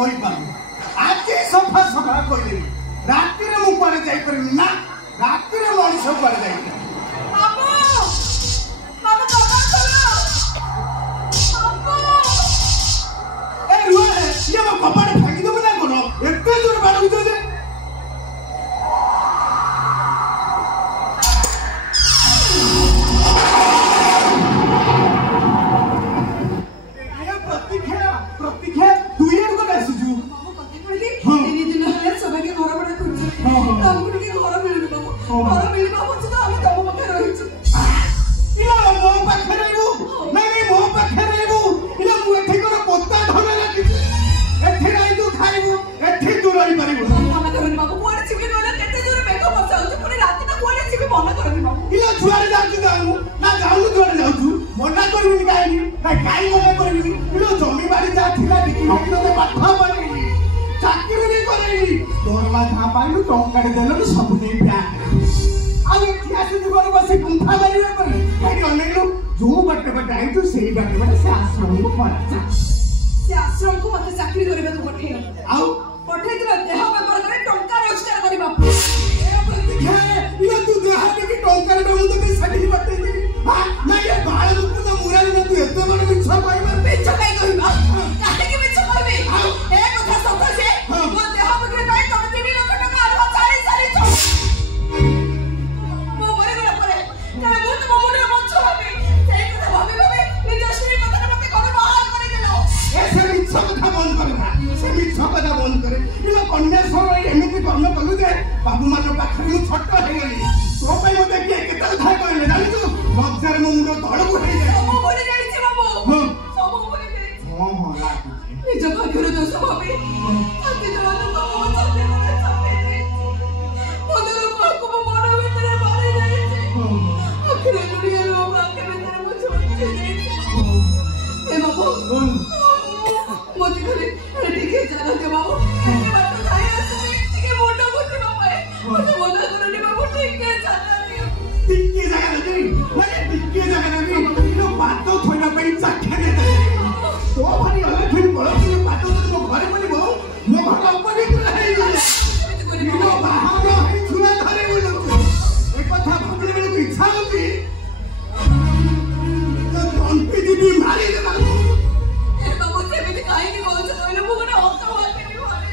सोई पारू आज सफा सफा कहले रात रे मु पारे जाई परमी ना रात रे मणिष पारे जाई बाबू बाबू कबा चलो बाबू ए रुआ ये म कपाट भागी दबो ना कोन एते जोर बाडू दे दे मना करबी काई काई मना करबी इलो जमी बाड़ी जा थिला बिकी बिकी तो पाठा पड़ी चाकरी नहीं करई दरमा था पाइलु टंका देलो सब नहीं प्या आ इतिहास जीवन बसे गुंठा मारिबे पर एडी अनेलो जो बट्टे बट्टे आई तू सेही बट्टे से आश्रम को पड़ा से आश्रम को मते चाकरी करबे तो पठे आउ पठे तो देह व्यापार करे टंका रोजगार करी बापू ए प्रतिखे इलो तू देह के टंका रे तो के साडी बट्टे दे हां ना ये बाळ रूप तो मुरारी ना तू एते बड़ मिछ कहबा मिछ काई कहबा काहे के मिछ कहबे ए कथा सत से मो देह बकरे काई तमे 3 लाख टका आधवा 40 सारी छ मो बरे गला परे तमे बहुत मुंडे मछ भाबे सेई कथा भाबे भाबे निज श्री कथा मते घर बाहर करे देलो ए से मिछ कथा बंद करे ना से मिछ कथा बंद करे इलो कन्या सर एमिति कर्म कलु जे बाबू मान पाखरे मु छोट हे गली तो पे मते के केता था कहले जानि तू मगर मुंडो तळकु हे जाय सब बोले जाई छी बाबू सब बोले जाई हां हां लागु निज पाखरे दोष भाबे अति जवान तो मो छते करे छते जाई ओदर पाखु मन भीतर मारे जाई छी अखरे दुनिया रो बाके भीतर मो छोटे जाई ए बाबू मोती करे ठीक जाना दे बाबू बात जाय के मोटा मोटी बाबा मुझे मना करो रे बाबू ठीक है जाना दे टिक्की जगह नहीं माने टिक्की जगह नहीं इलो बात तो थोड़ा पे चाखे दे तो भारी अलग फिर बड़ के बात तो घरे बनिबो मो घर ऊपर ही रहे इलो बाहर है छुरा धरे बोलो एक कथा भाबले बेले इच्छा होती तो अंपी दीदी मारी दे बाबू से भी काहे की बोल छ तोले मुगरे होत होत के मारे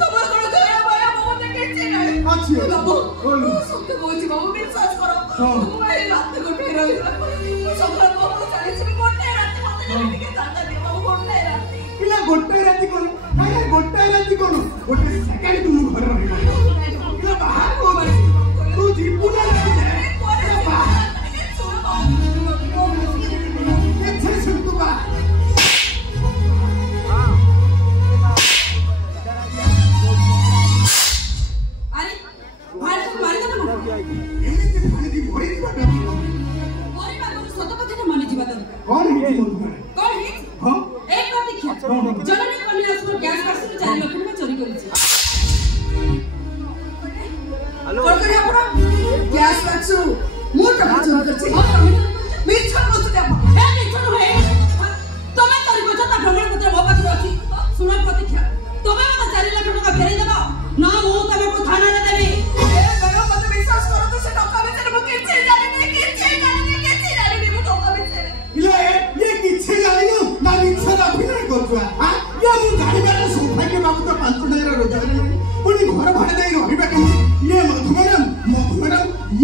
तमर कोन दया माया बाबू देखे छी नहीं अच्छी बाबू सुनते कोची बाबू विश्वास करो मैं रात को फेर रही सकाळ बाबू चाली छी गोटे रात मते के जाता दे बाबू गोटे रात इला गोटे रात कोन नाही गोटे रात कोन गोटे सेकंड तुम घर रही इला बाहर को तू जीपू ना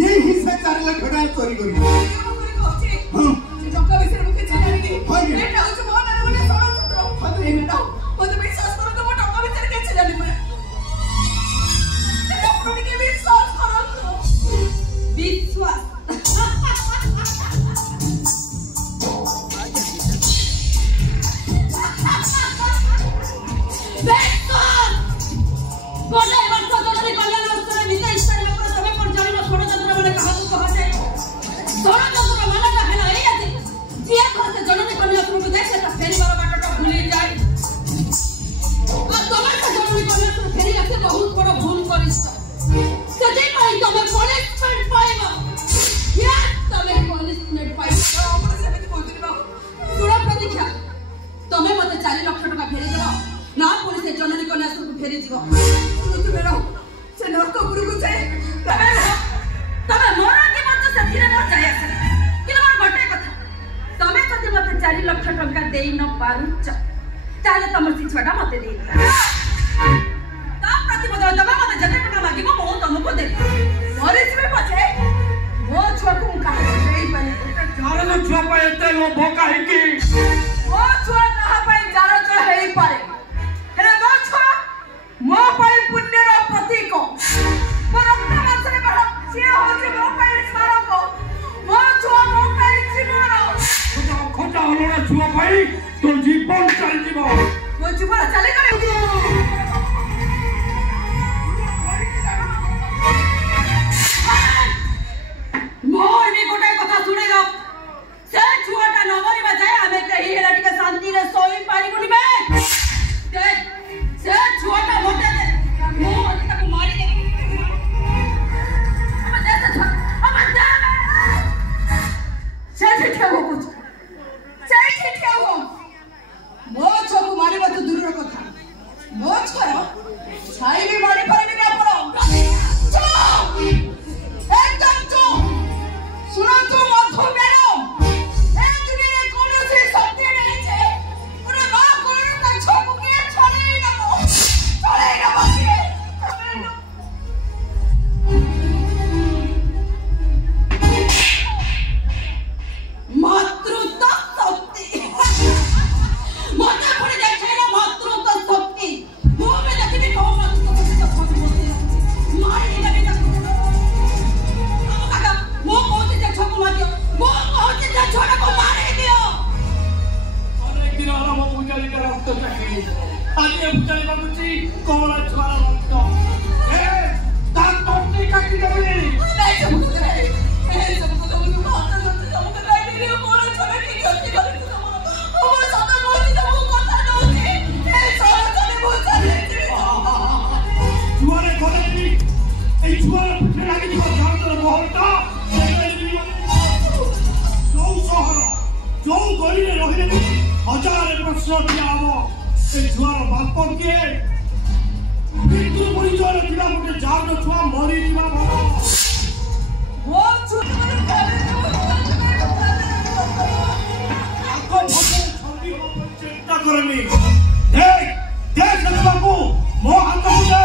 ये हिस्सा 4 लाख टका चोरी करी पारुच ताले तमर सी छटा मते दे ता प्रति बदल दबा मते जते टका लागिबो मो तुमको दे मरिस में पछे वो छुआ को का नहीं पानी जारो न छुआ पाए ते लो भोका है की वो छुआ कहा पाए जारो छ हेई पारे हेले वो छुआ मो पाए पुण्य रो प्रतीक मो रक्त मांसरे बड़ सिया हो जे मो पाए स्मार को मो छुआ मो पाए जीवन खोटा होलो ना छुआ पाए तो जीवन चल जीवो वो जीवन चले करे मोर भी गोटे कथा सुने लो से छुआटा नगरी बजाय हमें कही हेला टिके शांति रे सोई पारी गुनी में देख से छुआटा मोटे दे मो ताको मारी दे अब जैसे अब जा से ठीक हो कुछ से ठीक हो मो छको मारी मत दूर रो कथा मो छरो छाई भी मारी पारी ना पड़ो एकदम चुप सुनो तो मधु मेरो ए दुनिया कोन से शक्ति नहीं छे अरे बा कोन का छोकु के छोड़े ना बाकी मातृत्व शक्ति मते पड़े देखे ना मातृत्व शक्ति वो में देखि भी कहो मातृत्व शक्ति मारी ना भी वो कहते जे छोको मार दियो वो कहते जे छोटा को मार दियो अरे दिन वाला वो पुजारी का रक्त चाहिए आज ये पुजारी बाबूजी कोला छवारा रक्त ए दांत टोटने का की दबे नहीं सब करे ए सब को तो मार दे सब को गाड़ी दियो कोला छोटा की गलती कर दो वो सदा मोती तो वो কথা नहोती ए सारा चले वो चले छुआरे खोले नी ए छुआरा पुछे लागी छुआ झाड़ मोहरता जो गली रे रहिले हजार प्रश्न दिया आबो ए छुआर बाप के मृत्यु परिचय दिला मोटे जार न छुआ मरी दिला बाबा वो छुट आको भगे छंदी हो चिंता करनी देख देख बाबू मो हाथ को दे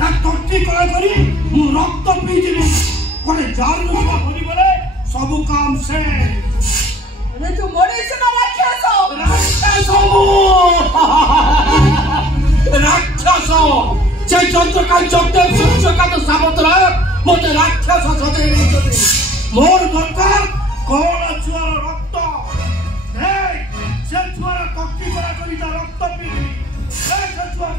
ता टट्टी करी मु रक्त पी दिली कोने जार न छुआ मरी गले सब काम से अरे तू मोरे से ना राक्षस से चंद्रका चक्र सूर्यका तो सामंतरा मोटे राक्षस सजे मोर दरकार कोला छुआर रक्त देख से छुआर कक्की करा करी ता रक्त पी देख से छुआ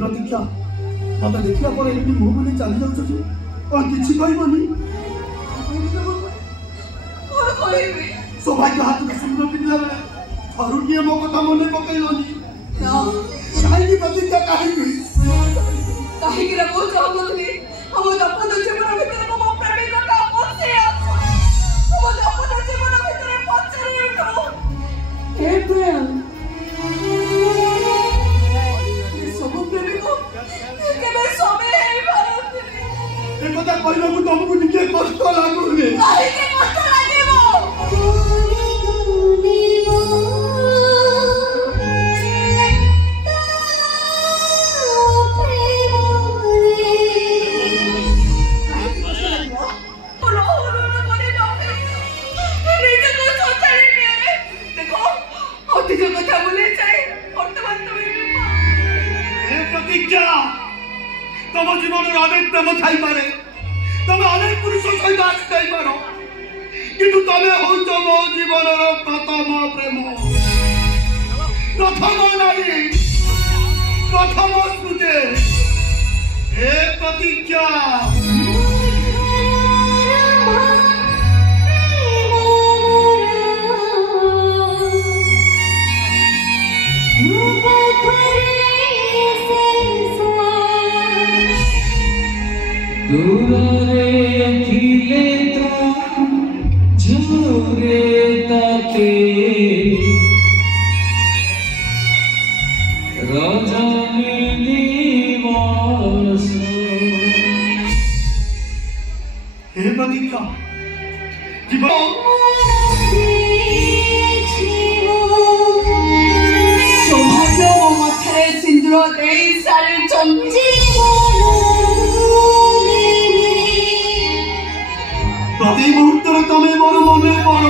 प्रतीक्षा मत देखा पर एमती मुह बुले चली जाऊँ और किसी कहबनी सौभाग्य हाथ में सुंदर पिंधला बेले थरुणिए मो कथा मने पकैलनी कहीं प्रतीक्षा कहीं रे बहुत चाहतली हम अपन जीवन भीतर मो प्रेमिका का पछे हम अपन जीवन भीतर पछे उठो हे प्रेम सब प्रेमिको केबे समय हे भारत ए कथा कहला को तुमको निके कष्ट लागु रे काहे के कष्ट लागेबो तम जीवन अनेक प्रेम थाई पारे तुम अनेक पुरुष सहित आसी पार किंतु तमें हूँ मो जीवन प्रथम प्रेम प्रथम नारी प्रथम स्मृति ए प्रतीक्षा दूरे खिले झूरे तके रजनी दिवस हे प्रतीक्षा जीवन सौभाग्य मथरे सिंदूर दे सारे चमची प्रति मुहूर्त तमें मोर मने पड़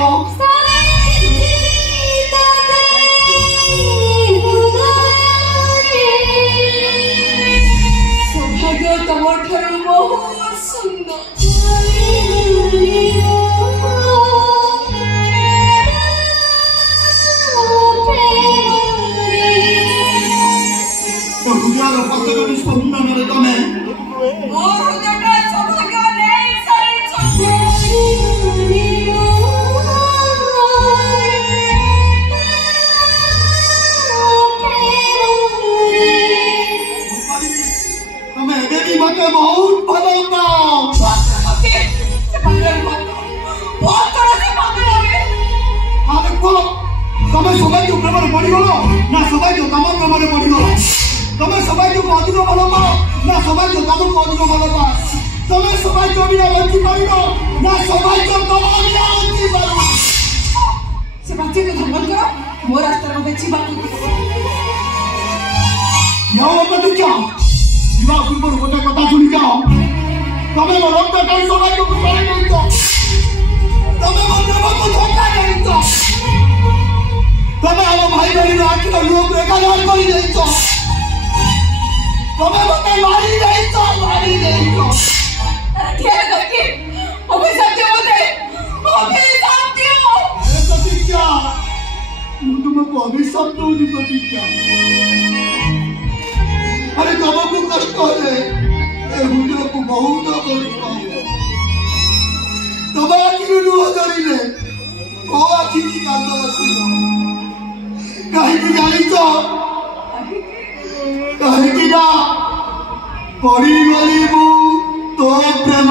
सौभाग्य तुम ठार बहुत सुंदर हृदय पतगनी स्पंदन तमें मोर हृदय सौभाग्य दे सारे तमें बेबी मते बहुत भलो पाओ हाँ देखो तमें सौभाग्य प्रेम पड़ी गल ना सौभाग्य तम प्रेम पड़ी गल तमें सौभाग्य को अधिक भल पाओ ना सौभाग्य तुमको अधिक भल पा तमें सौभाग्य बिना बंची पार ना सौभाग्य तुम बिना बंची पार से बच्चे को धमक करो मोर रास्ता में देखी बात यहाँ प्रतीक्षा जीवा पूर्व गोटे कथा शुणी जाओ तमें मो रक्त कहीं सौभाग्य को चढ़े नहीं तमें मो प्रेम को धोखा नहीं तमें हम भाई बहन आखिर लोग एकाधार कर तमें मते मारी नहीं क्या करके अभिशाप दे प्रतीक्षा तुमको अभिशाप दूंगी प्रतीक्षा अरे तुमको कष्ट है हृदय को बहुत कष्ट तब आखिर लुह धरले ओ आखि की कांद आसिल कहीं जानी कहीं ना पड़ी गली मु तो प्रेम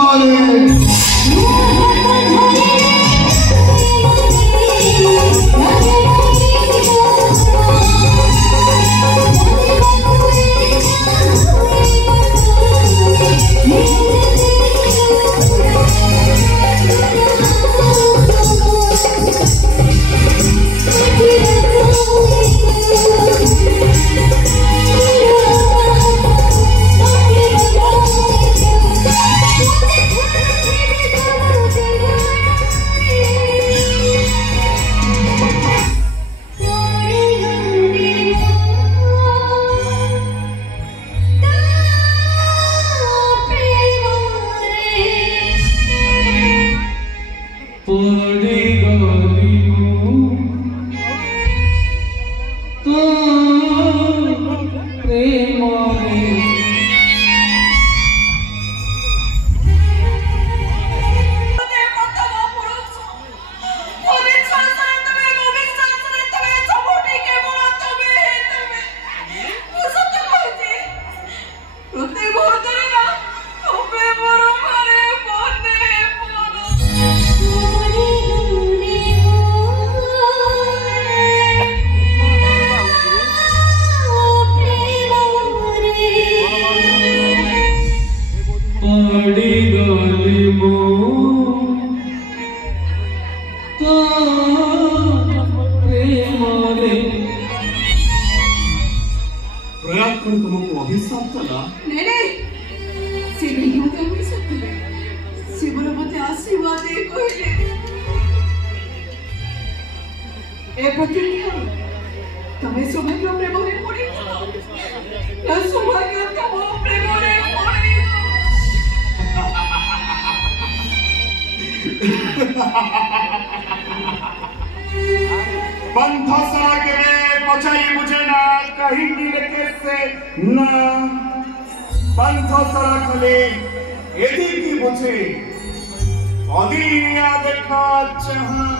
पड़ी गली तो प्रेम प्रयाग कर तुमको अभिशाप चला नहीं से नहीं होते अभिशाप चले शिवर मते आशीर्वाद दे कहले ए प्रतिज्ञा तमे सौभाग्य प्रेम रे पड़ी ना सौभाग्य तम प्रेम रे पड़ी बंधसरा के पचाई मुझे ना कहीं की से ना बंधसरा खले यदि की मुझे अदिया देखा चाहा